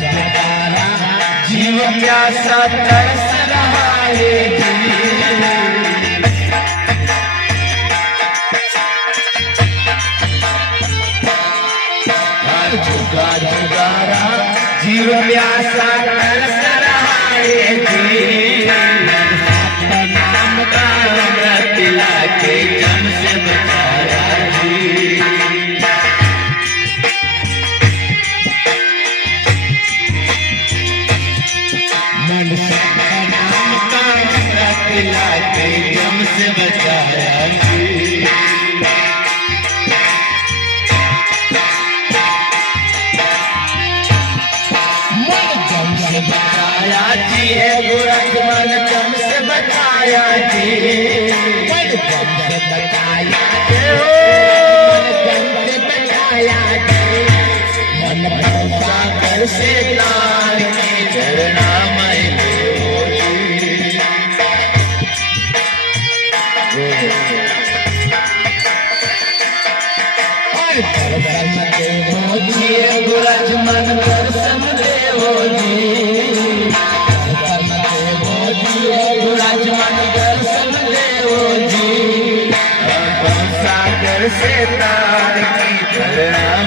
जगारा जीव प्यासा तरस रहा है जुगा जुगारा जीव प्यासा तरस रहा है नाम का अमृत लाके जम से बचाया जी मन नाम का अमृत लाके जम से बचाया जी बचाया जी है गुरज मन जम से बचाया जी जम से बचाया जम से बचाया जी मन सागर से तार की झरना मई गुरज मन दर्शन देवो जी गुरज मन दर्शन देवो जी सागर से तार की झरना